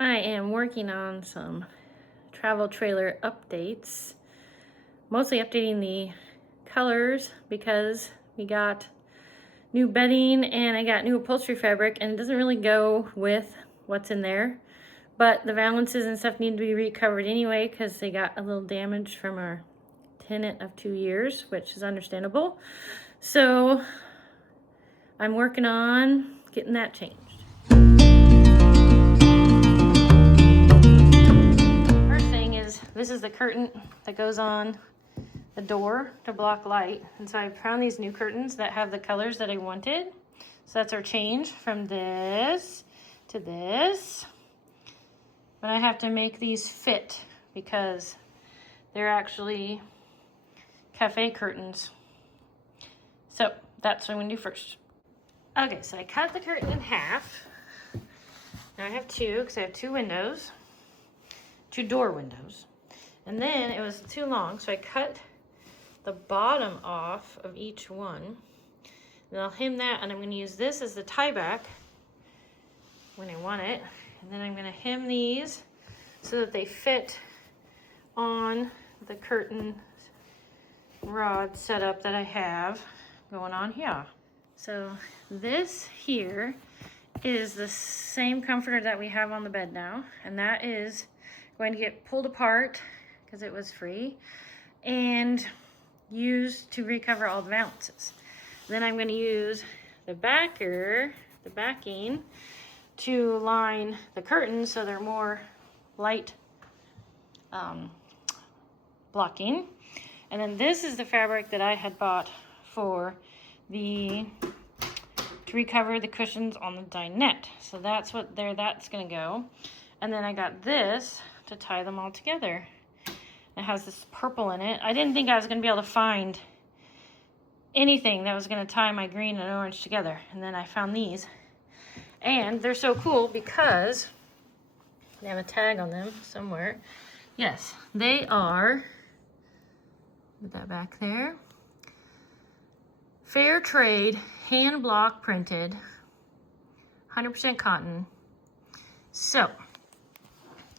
I am working on some travel trailer updates, mostly updating the colors because we got new bedding and I got new upholstery fabric, and it doesn't really go with what's in there. But the valances and stuff need to be recovered anyway because they got a little damage from our tenant of 2 years, which is understandable. So I'm working on getting that changed. First thing is, this is the curtain that goes on the door to block light. And so I found these new curtains that have the colors that I wanted. So that's our change from this to this. But I have to make these fit because they're actually cafe curtains. So that's what I'm gonna do first. Okay, so I cut the curtain in half. Now I have two, because I have two windows, two door windows. And then it was too long, so I cut the bottom off of each one. And I'll hem that, and I'm gonna use this as the tie back when I want it. And then I'm gonna hem these so that they fit on the curtain rod setup that I have going on here. So this here is the same comforter that we have on the bed now, and that is going to get pulled apart because it was free and used to recover all the valances. Then I'm going to use the backing to line the curtains so they're more light blocking. And then this is the fabric that I had bought for to recover the cushions on the dinette. So that's that's gonna go. And then I got this to tie them all together. It has this purple in it. I didn't think I was gonna be able to find anything that was gonna tie my green and orange together. And then I found these. And they're so cool because they have a tag on them somewhere. Yes, they are, put that back there, fair trade, hand block printed, 100% cotton. So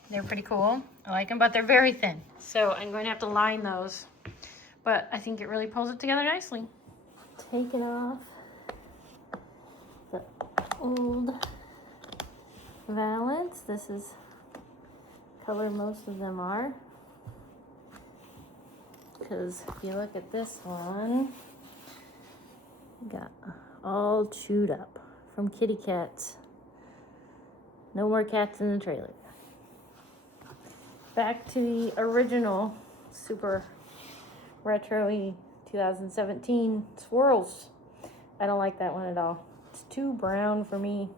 they're pretty cool. I like them, but they're very thin. So I'm going to have to line those, but I think it really pulls it together nicely. Taking off the old valance. This is color most of them are, because if you look at this one, got all chewed up from kitty cats. No more cats in the trailer. Back to the original super retro-y 2017 swirls. I don't like that one at all. It's too brown for me.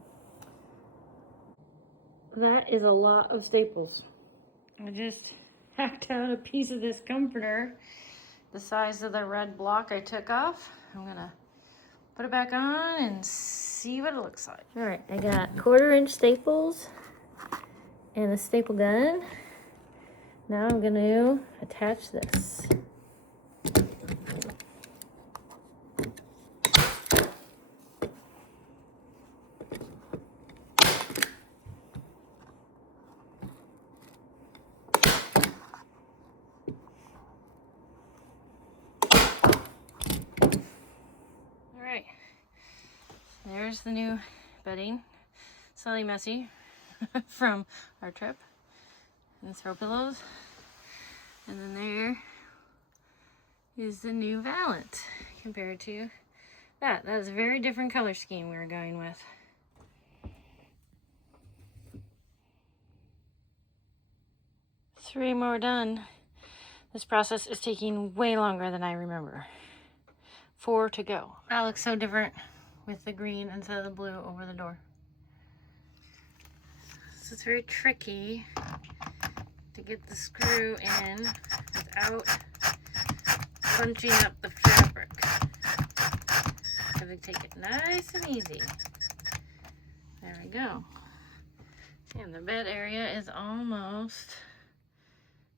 That is a lot of staples. I just hacked out a piece of this comforter the size of the red block I took off. I'm gonna put it back on and see what it looks like. All right, I got 1/4-inch staples and a staple gun. Now I'm gonna attach this. All right, there's the new bedding. Slightly messy from our trip. And throw pillows. And then there is the new valance compared to that. That is a very different color scheme we were going with. Three more done. This process is taking way longer than I remember. 4 to go. That looks so different with the green instead of the blue over the door. So it's very tricky to get the screw in without bunching up the fabric. Gotta take it nice and easy. There we go. And the bed area is almost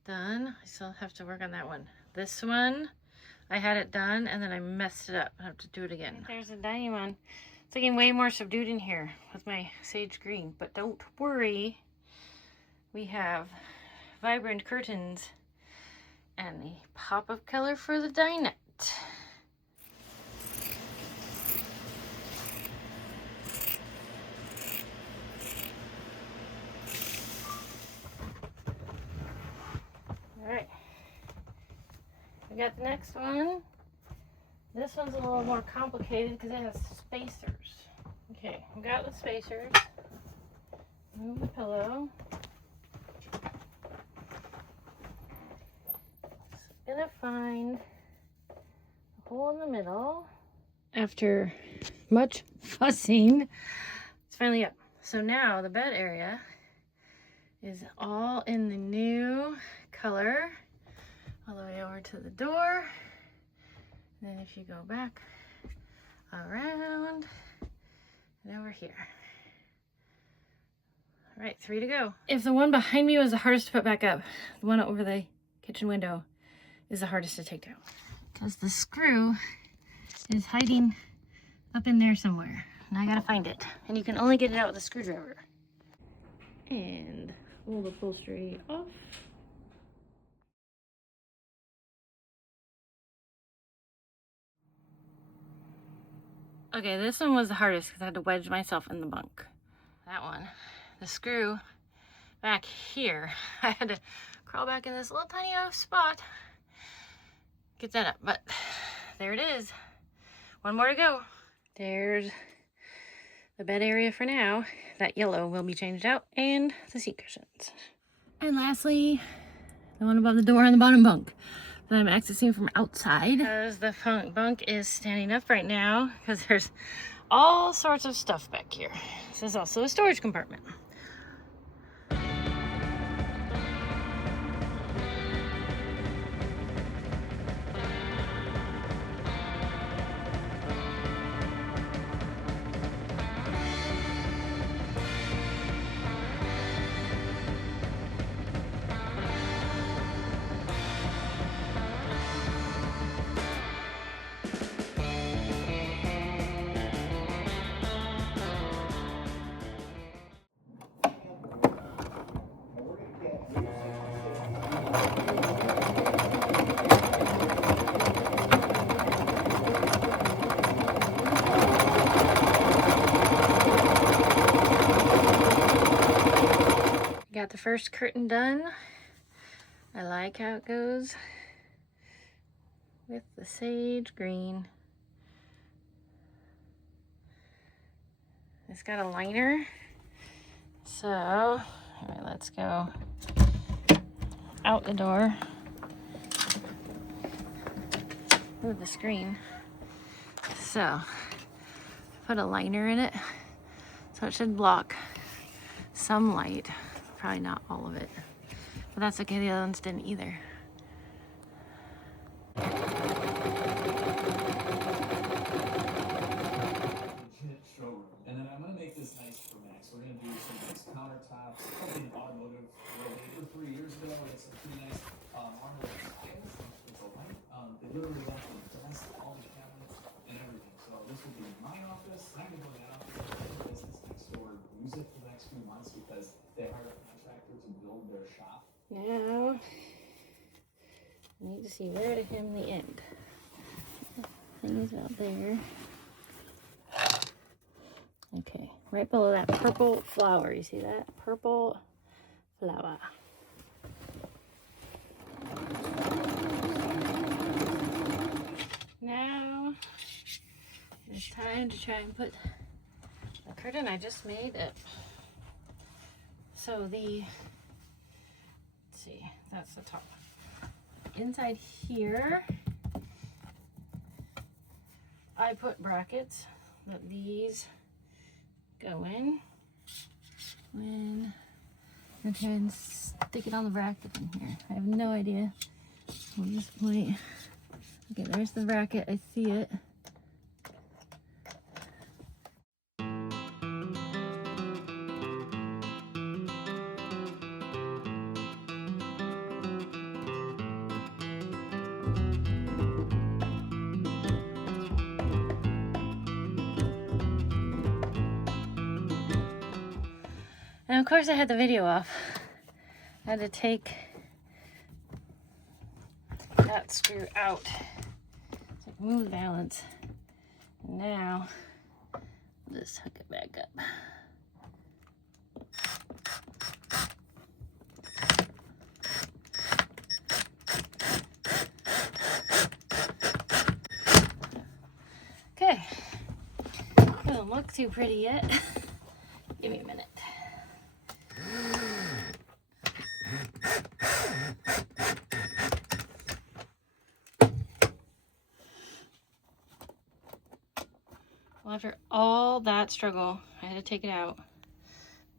done. I still have to work on that one. This one, I had it done and then I messed it up. I have to do it again. There's the dining one. It's looking way more subdued in here with my sage green, but don't worry. we have vibrant curtains and the pop of color for the dinette. All right, we got the next one. This one's a little more complicated because it has spacers. Okay, we got the spacers. Move the pillow. Gonna find a hole in the middle. After much fussing, it's finally up. So now the bed area is all in the new color, all the way over to the door. And then if you go back around and over here. All right, 3 to go. If the one behind me was the hardest to put back up, the one over the kitchen window is the hardest to take down. Because the screw is hiding up in there somewhere. And I gotta find it. And you can only get it out with a screwdriver. And pull the upholstery off. Okay, this one was the hardest because I had to wedge myself in the bunk. That one, the screw back here, I had to crawl back in this little tiny spot, get that up, but there it is. One more to go. There's the bed area for now. That yellow will be changed out, and the seat cushions. And lastly, the one above the door on the bottom bunk that I'm accessing from outside. Because the bunk is standing up right now because there's all sorts of stuff back here. This is also a storage compartment. Got the first curtain done. I like how it goes with the sage green. It's got a liner. So, all right, let's go out the door. Ooh, the screen. So, put a liner in it. So it should block some light. Probably not all of it, but that's okay, the other ones didn't either. Showroom. And then I'm gonna make this nice for Max. We're gonna do some nice countertops, something automotive related. 3 years ago, we had some pretty nice marble tiles. It's a light. They literally got the best, all the cabinets and everything. So this will be my office. I'm gonna go to that office and business next door, use it for the next few months because they hired a contractor to build their shop. Now, I need to see where to hem the end. Thing is out there. Okay, right below that purple flower. You see that? Purple flower. Now, it's time to try and put the curtain I just made up. So let's see, that's the top. Inside here, I put brackets that these go in. When I'm trying and stick it on the bracket in here. I have no idea. We'll just point. Okay, there's the bracket. I see it. And of course I had the video off I had to take that screw out. It's like move the balance. And now I'll just hook it back up. Okay, doesn't look too pretty yet. Give me a minute. Well, after all that struggle, I had to take it out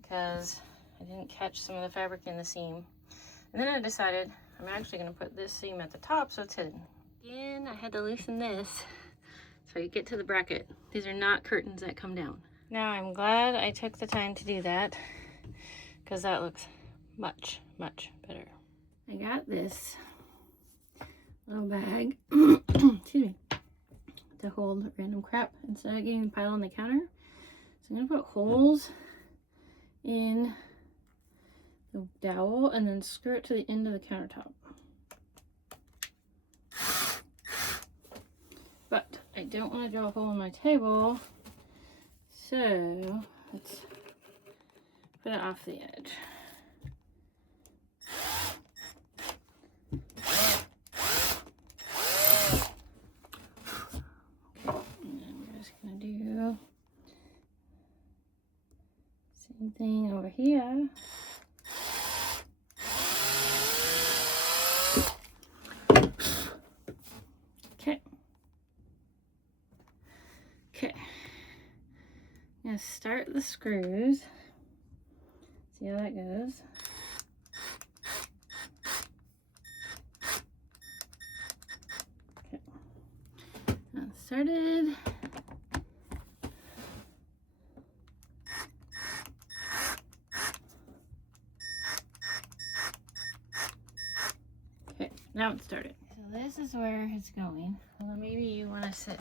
because I didn't catch some of the fabric in the seam. And then I decided I'm actually going to put this seam at the top so it's hidden. Again, I had to loosen this so you get to the bracket. These are not curtains that come down. Now I'm glad I took the time to do that because that looks much, much better. I got this little bag, excuse me, to hold random crap instead of getting piled on the counter. So I'm gonna put holes in the dowel and then screw it to the end of the countertop. But I don't want to draw a hole in my table, so let's put it off the edge. Okay, and I'm just gonna do same thing over here. Okay. Okay. I'm gonna start the screws. See how that goes. Okay. Now started. Okay, now it's started. So this is where it's going. Well, maybe you want to sit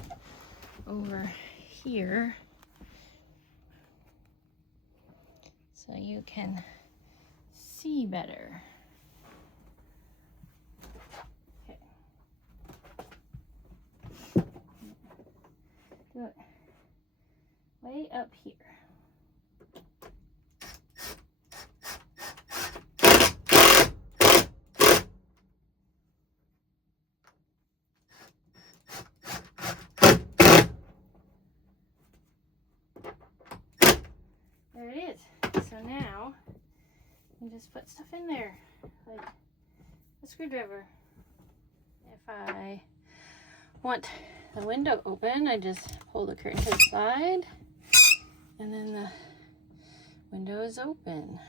over here so you can see better. Okay. Do it way up here. There it is. So now you just put stuff in there, like a screwdriver. If I want the window open, I just pull the curtain to the side, and then the window is open.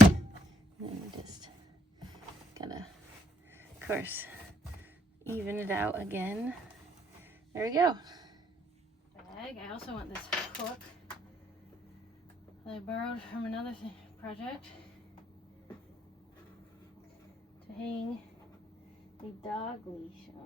And then you just gotta, of course, even it out again. There we go. Bag. I also want this hook that I borrowed from another project to hang the dog leash on.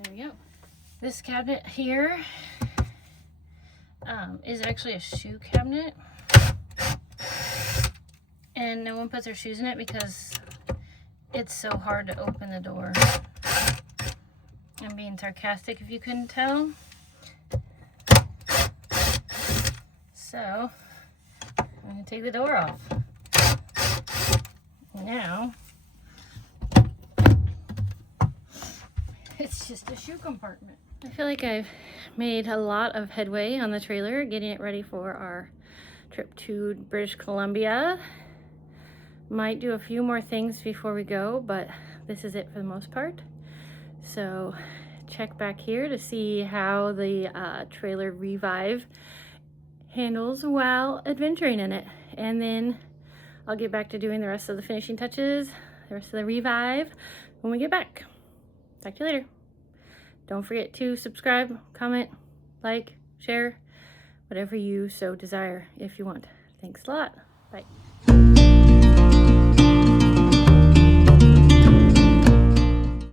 There we go. This cabinet here is actually a shoe cabinet, and no one puts their shoes in it because it's so hard to open the door. I'm being sarcastic if you couldn't tell. So I'm going to take the door off. Now it's just a shoe compartment. I feel like I've made a lot of headway on the trailer, getting it ready for our trip to British Columbia. Might do a few more things before we go, but this is it for the most part. So check back here to see how the trailer Revive handles while adventuring in it. And then I'll get back to doing the rest of the finishing touches, the rest of the Revive when we get back. Talk to you later. Don't forget to subscribe, comment, like, share, whatever you so desire if you want. Thanks a lot. Bye.